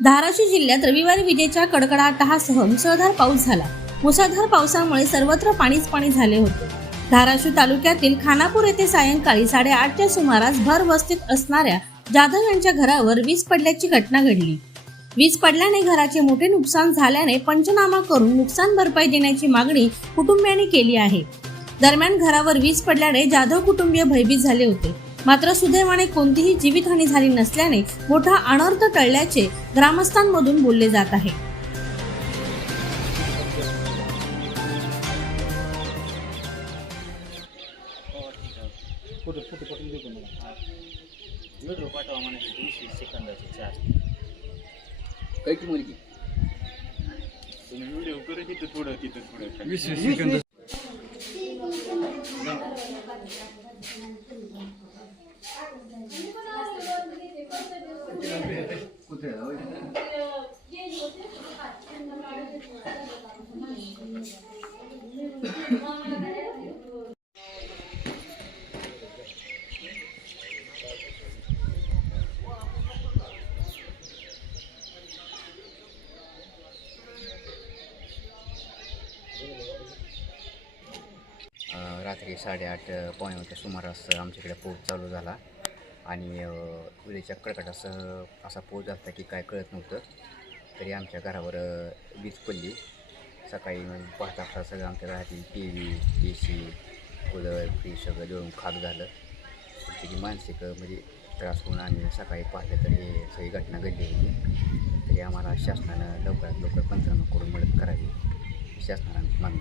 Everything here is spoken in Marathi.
धाराशिव जिल्ह्यात रविवारी विजेच्या कडकडाटासह मुसळधार पाऊस झाला. मुसळधार पावसामुळे सर्वत्र पाणीच पाणी झाले होते. धाराशिव तालुक्यातील खानापूर येथे सायंकाळी साडेआठच्या सुमारास भर वस्तीत असणाऱ्या जाधव यांच्या घरावर वीज पडल्याची घटना घडली. वीज पडल्याने घराचे मोठे नुकसान झाल्याने पंचनामा करून नुकसान भरपाई देण्याची मागणी कुटुंबियांनी केली आहे. दरम्यान घरावर वीज पडल्याने जाधव कुटुंबीय भयभीत झाले होते. मात्र सुदैवाने कोणतीही जीवितहानी झाली नसल्याने मोठा अनर्थ टळल्याचे ग्रामस्थांमधून बोलले जात आहे. फोटो फोटो पाठवून अ, रात्री साडेआठ अ, पावणेच्या सुमारास आमच्याकडे पाऊस चालू झाला. आणि विजेच्या कडकडासह असा पाऊस झाला की काय कळत नव्हतं. तरी आमच्या घरावर वीज पडली. सकाळी पाहता पाहता सगळं आमच्या घरातील T V A C cooler fridge सगळं जळून खाक झालं. त्याची मानसिक म्हणजे त्रास होऊन आम्ही सकाळी पाहिलं तर हे सगळी घटना घडली होती. तरी आम्हाला शासनानं लवकरात लवकर पंचनामा करून मदत करावी. शासनाला आमची मागणी